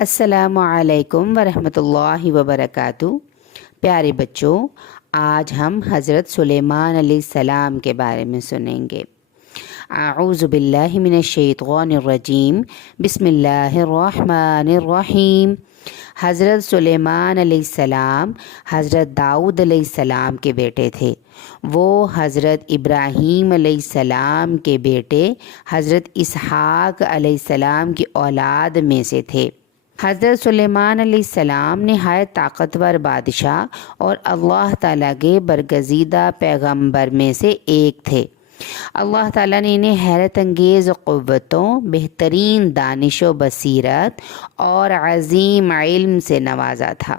السلام علیکم ورحمۃ اللہ وبرکاتہ۔ پیارے بچوں، آج ہم حضرت سلیمان علیہ السلام کے بارے میں سنیں گے۔ اعوذ باللہ من الشیطان الرجیم، بسم اللہ الرحمن الرحیم۔ حضرت سلیمان علیہ السلام حضرت داؤد علیہ السلام کے بیٹے تھے۔ وہ حضرت ابراہیم علیہ السلام کے بیٹے حضرت اسحاق علیہ السلام کی اولاد میں سے تھے۔ حضرت سلیمان علیہ السلام نہایت طاقتور بادشاہ اور اللہ تعالیٰ کے برگزیدہ پیغمبر میں سے ایک تھے۔ اللہ تعالیٰ نے انہیں حیرت انگیز قوتوں، بہترین دانش و بصیرت اور عظیم علم سے نوازا تھا۔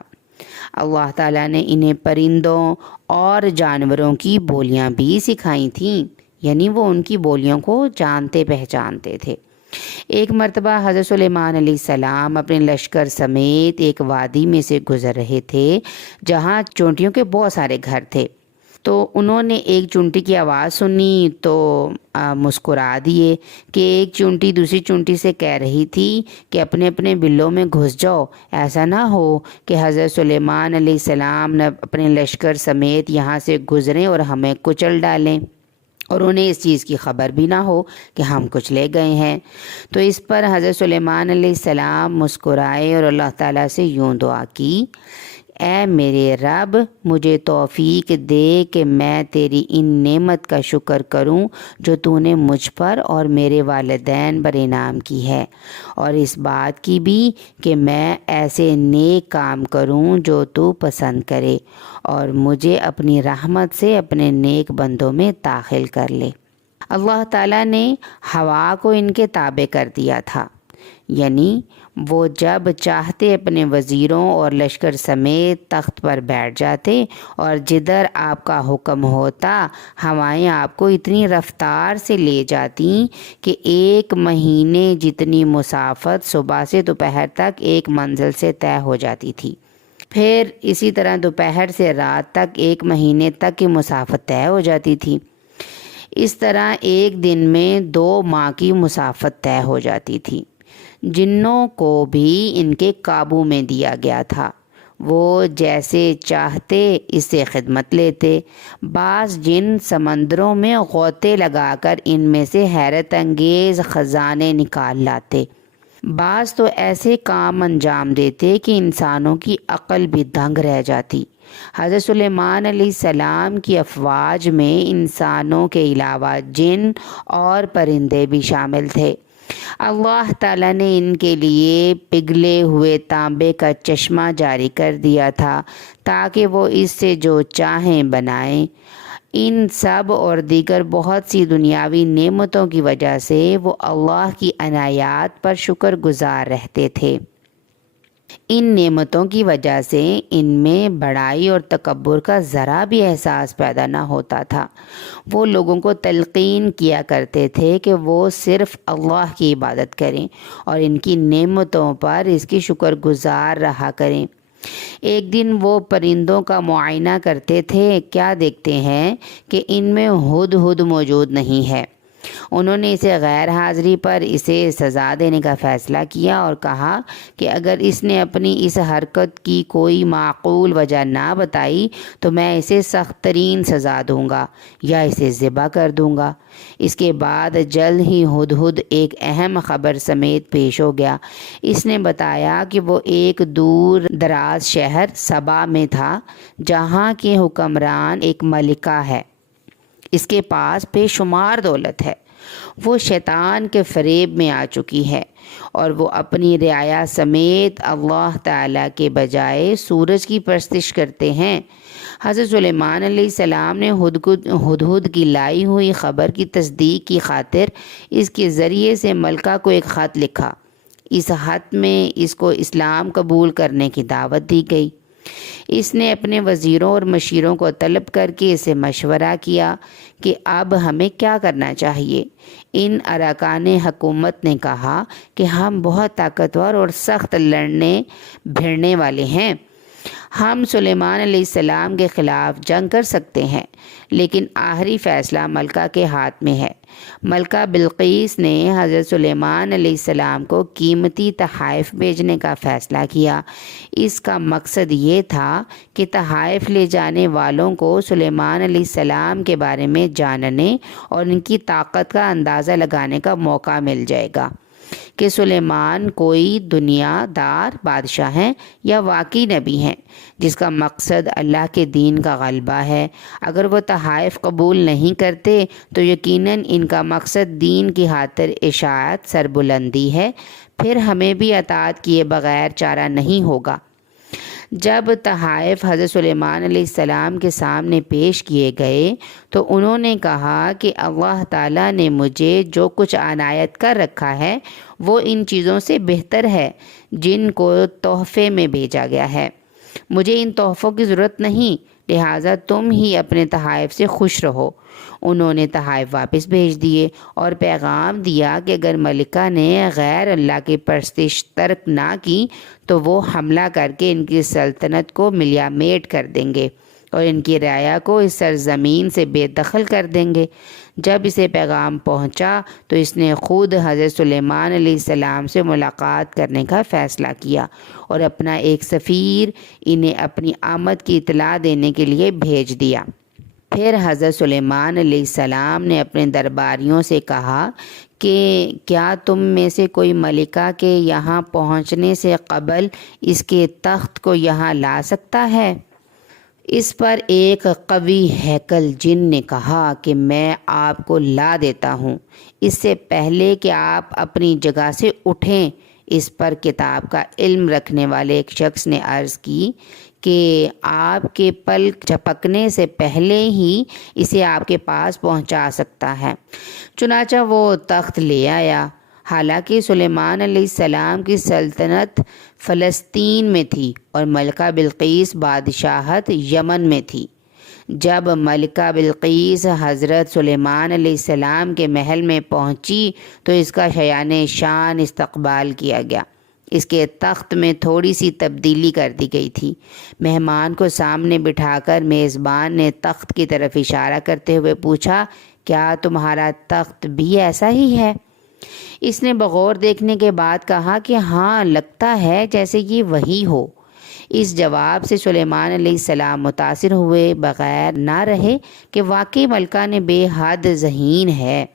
اللہ تعالیٰ نے انہیں پرندوں اور جانوروں کی بولیاں بھی سکھائی تھیں، یعنی وہ ان کی بولیوں کو جانتے پہچانتے تھے۔ ایک مرتبہ حضرت سلیمان علیہ السلام اپنے لشکر سمیت ایک وادی میں سے گزر رہے تھے جہاں چونٹیوں کے بہت سارے گھر تھے۔ تو انہوں نے ایک چونٹی کی آواز سنی تو مسکرا دیے کہ ایک چونٹی دوسری چونٹی سے کہہ رہی تھی کہ اپنے اپنے بلوں میں گھس جاؤ، ایسا نہ ہو کہ حضرت سلیمان علیہ السلام نے اپنے لشکر سمیت یہاں سے گزریں اور ہمیں کچل ڈالیں، اور انہیں اس چیز کی خبر بھی نہ ہو کہ ہم کچھ لے گئے ہیں۔ تو اس پر حضرت سلیمان علیہ السلام مسکرائے اور اللہ تعالیٰ سے یوں دعا کی، اے میرے رب، مجھے توفیق دے کہ میں تیری ان نعمت کا شکر کروں جو تو نے مجھ پر اور میرے والدین پر انعام کی ہے، اور اس بات کی بھی کہ میں ایسے نیک کام کروں جو تو پسند کرے، اور مجھے اپنی رحمت سے اپنے نیک بندوں میں داخل کر لے۔ اللہ تعالیٰ نے ہوا کو ان کے تابع کر دیا تھا، یعنی وہ جب چاہتے اپنے وزیروں اور لشکر سمیت تخت پر بیٹھ جاتے، اور جدھر آپ کا حکم ہوتا ہوائیں آپ کو اتنی رفتار سے لے جاتی کہ ایک مہینے جتنی مسافت صبح سے دوپہر تک ایک منزل سے طے ہو جاتی تھی۔ پھر اسی طرح دوپہر سے رات تک ایک مہینے تک کی مسافت طے ہو جاتی تھی۔ اس طرح ایک دن میں 2 ماہ کی مسافت طے ہو جاتی تھی۔ جنوں کو بھی ان کے قابو میں دیا گیا تھا، وہ جیسے چاہتے اس سے خدمت لیتے۔ بعض جن سمندروں میں غوطے لگا کر ان میں سے حیرت انگیز خزانے نکال لاتے، بعض تو ایسے کام انجام دیتے کہ انسانوں کی عقل بھی دنگ رہ جاتی۔ حضرت سلیمان علیہ السلام کی افواج میں انسانوں کے علاوہ جن اور پرندے بھی شامل تھے۔ اللہ تعالیٰ نے ان کے لیے پگھلے ہوئے تانبے کا چشمہ جاری کر دیا تھا تاکہ وہ اس سے جو چاہیں بنائیں۔ ان سب اور دیگر بہت سی دنیاوی نعمتوں کی وجہ سے وہ اللہ کی عنایات پر شکر گزار رہتے تھے۔ ان نعمتوں کی وجہ سے ان میں بڑائی اور تکبر کا ذرا بھی احساس پیدا نہ ہوتا تھا۔ وہ لوگوں کو تلقین کیا کرتے تھے کہ وہ صرف اللہ کی عبادت کریں اور ان کی نعمتوں پر اس کی شکر گزار رہا کریں۔ ایک دن وہ پرندوں کا معائنہ کرتے تھے، کیا دیکھتے ہیں کہ ان میں ہدہد موجود نہیں ہے۔ انہوں نے اسے غیر حاضری پر اسے سزا دینے کا فیصلہ کیا اور کہا کہ اگر اس نے اپنی اس حرکت کی کوئی معقول وجہ نہ بتائی تو میں اسے سخت ترین سزا دوں گا یا اسے ذبح کر دوں گا۔ اس کے بعد جلد ہی ہدہد ایک اہم خبر سمیت پیش ہو گیا۔ اس نے بتایا کہ وہ ایک دور دراز شہر سبا میں تھا جہاں کے حکمران ایک ملکہ ہے۔ اس کے پاس بے شمار دولت ہے، وہ شیطان کے فریب میں آ چکی ہے اور وہ اپنی رعایا سمیت اللہ تعالیٰ کے بجائے سورج کی پرستش کرتے ہیں۔ حضرت سلیمان علیہ السلام نے ہدہد کی لائی ہوئی خبر کی تصدیق کی خاطر اس کے ذریعے سے ملکہ کو ایک خط لکھا۔ اس خط میں اس کو اسلام قبول کرنے کی دعوت دی گئی۔ اس نے اپنے وزیروں اور مشیروں کو طلب کر کے اسے مشورہ کیا کہ اب ہمیں کیا کرنا چاہیے۔ ان ارکان حکومت نے کہا کہ ہم بہت طاقتور اور سخت لڑنے بھیڑنے والے ہیں، ہم سلیمان علیہ السلام کے خلاف جنگ کر سکتے ہیں، لیکن آخری فیصلہ ملکہ کے ہاتھ میں ہے۔ ملکہ بلقیس نے حضرت سلیمان علیہ السلام کو قیمتی تحائف بھیجنے کا فیصلہ کیا۔ اس کا مقصد یہ تھا کہ تحائف لے جانے والوں کو سلیمان علیہ السلام کے بارے میں جاننے اور ان کی طاقت کا اندازہ لگانے کا موقع مل جائے گا کہ سلیمان کوئی دنیا دار بادشاہ ہیں یا واقعی نبی ہیں جس کا مقصد اللہ کے دین کا غلبہ ہے۔ اگر وہ تحائف قبول نہیں کرتے تو یقیناً ان کا مقصد دین کی خاطر اشاعت سربلندی ہے، پھر ہمیں بھی اطاعت کیے بغیر چارہ نہیں ہوگا۔ جب تحائف حضرت سلیمان علیہ السلام کے سامنے پیش کیے گئے تو انہوں نے کہا کہ اللہ تعالیٰ نے مجھے جو کچھ عنایت کر رکھا ہے وہ ان چیزوں سے بہتر ہے جن کو تحفے میں بھیجا گیا ہے۔ مجھے ان تحفوں کی ضرورت نہیں، لہٰذا تم ہی اپنے تحائف سے خوش رہو۔ انہوں نے تحائف واپس بھیج دیے اور پیغام دیا کہ اگر ملکہ نے غیر اللہ کی پرستش ترک نہ کی تو وہ حملہ کر کے ان کی سلطنت کو ملیا میٹ کر دیں گے اور ان کی رعایا کو اس سرزمین سے بے دخل کر دیں گے۔ جب اسے پیغام پہنچا تو اس نے خود حضرت سلیمان علیہ السلام سے ملاقات کرنے کا فیصلہ کیا اور اپنا ایک سفیر انہیں اپنی آمد کی اطلاع دینے کے لیے بھیج دیا۔ پھر حضرت سلیمان علیہ السلام نے اپنے درباریوں سے کہا کہ کیا تم میں سے کوئی ملکہ کے یہاں پہنچنے سے قبل اس کے تخت کو یہاں لا سکتا ہے؟ اس پر ایک قوی ہیکل جن نے کہا کہ میں آپ کو لا دیتا ہوں، اس سے پہلے کہ آپ اپنی جگہ سے اٹھیں۔ اس پر کتاب کا علم رکھنے والے ایک شخص نے عرض کی کہ آپ کے پلک جھپکنے سے پہلے ہی اسے آپ کے پاس پہنچا سکتا ہے۔ چنانچہ وہ تخت لے آیا۔ حالانکہ سلیمان علیہ السلام کی سلطنت فلسطین میں تھی اور ملکہ بلقیس بادشاہت یمن میں تھی۔ جب ملکہ بلقیس حضرت سلیمان علیہ السلام کے محل میں پہنچی تو اس کا شایان شان استقبال کیا گیا۔ اس کے تخت میں تھوڑی سی تبدیلی کر دی گئی تھی۔ مہمان کو سامنے بٹھا کر میزبان نے تخت کی طرف اشارہ کرتے ہوئے پوچھا، کیا تمہارا تخت بھی ایسا ہی ہے؟ اس نے بغور دیکھنے کے بعد کہا کہ ہاں، لگتا ہے جیسے یہ وہی ہو۔ اس جواب سے سلیمان علیہ السلام متاثر ہوئے بغیر نہ رہے کہ واقعی ملکہ نے بے حد ذہین ہے۔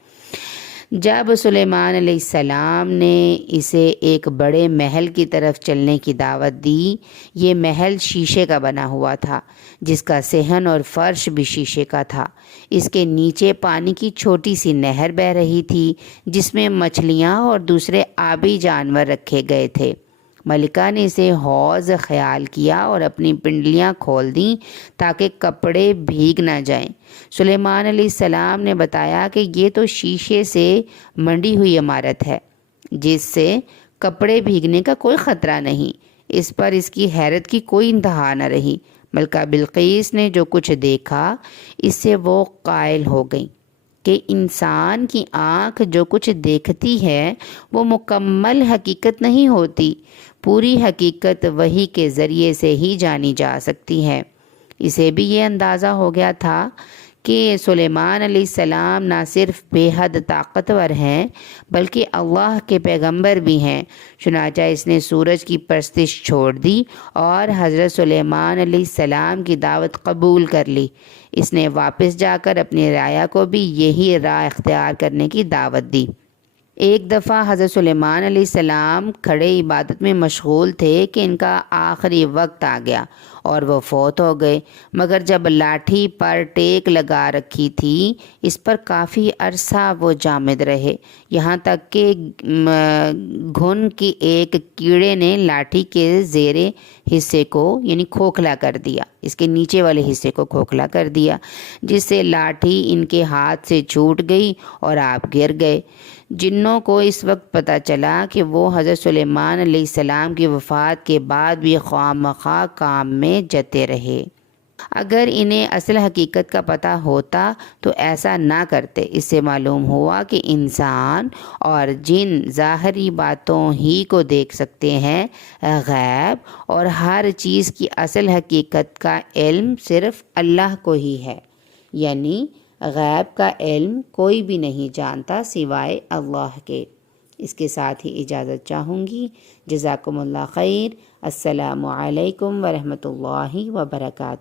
جب سلیمان علیہ السلام نے اسے ایک بڑے محل کی طرف چلنے کی دعوت دی، یہ محل شیشے کا بنا ہوا تھا جس کا صحن اور فرش بھی شیشے کا تھا۔ اس کے نیچے پانی کی چھوٹی سی نہر بہہ رہی تھی جس میں مچھلیاں اور دوسرے آبی جانور رکھے گئے تھے۔ ملکہ نے اسے حوض خیال کیا اور اپنی پنڈلیاں کھول دیں تاکہ کپڑے بھیگ نہ جائیں۔ سلیمان علیہ السلام نے بتایا کہ یہ تو شیشے سے منڈی ہوئی عمارت ہے جس سے کپڑے بھیگنے کا کوئی خطرہ نہیں۔ اس پر اس کی حیرت کی کوئی انتہا نہ رہی۔ ملکہ بلقیس نے جو کچھ دیکھا اس سے وہ قائل ہو گئی کہ انسان کی آنکھ جو کچھ دیکھتی ہے وہ مکمل حقیقت نہیں ہوتی، پوری حقیقت وحی کے ذریعے سے ہی جانی جا سکتی ہے۔ اسے بھی یہ اندازہ ہو گیا تھا کہ سلیمان علیہ السلام نہ صرف بے حد طاقتور ہیں بلکہ اللہ کے پیغمبر بھی ہیں۔ چنانچہ اس نے سورج کی پرستش چھوڑ دی اور حضرت سلیمان علیہ السلام کی دعوت قبول کر لی۔ اس نے واپس جا کر اپنی رعایا کو بھی یہی راہ اختیار کرنے کی دعوت دی۔ ایک دفعہ حضرت سلیمان علیہ السلام کھڑے عبادت میں مشغول تھے کہ ان کا آخری وقت آ گیا اور وہ فوت ہو گئے، مگر جب لاٹھی پر ٹیک لگا رکھی تھی اس پر کافی عرصہ وہ جامد رہے، یہاں تک کہ گھن کی ایک کیڑے نے لاٹھی کے زیر حصے کو یعنی کھوکھلا کر دیا، اس کے نیچے والے حصے کو کھوکھلا کر دیا، جس سے لاٹھی ان کے ہاتھ سے چھوٹ گئی اور آپ گر گئے۔ جنوں کو اس وقت پتہ چلا کہ وہ حضرت سلیمان علیہ السلام کی وفات کے بعد بھی خواہ مخواہ کام میں جتے رہے۔ اگر انہیں اصل حقیقت کا پتہ ہوتا تو ایسا نہ کرتے۔ اس سے معلوم ہوا کہ انسان اور جن ظاہری باتوں ہی کو دیکھ سکتے ہیں، غیب اور ہر چیز کی اصل حقیقت کا علم صرف اللہ کو ہی ہے، یعنی غیب کا علم کوئی بھی نہیں جانتا سوائے اللہ کے۔ اس کے ساتھ ہی اجازت چاہوں گی۔ جزاکم اللہ خیر۔ السلام علیکم ورحمۃ اللہ وبرکاتہ۔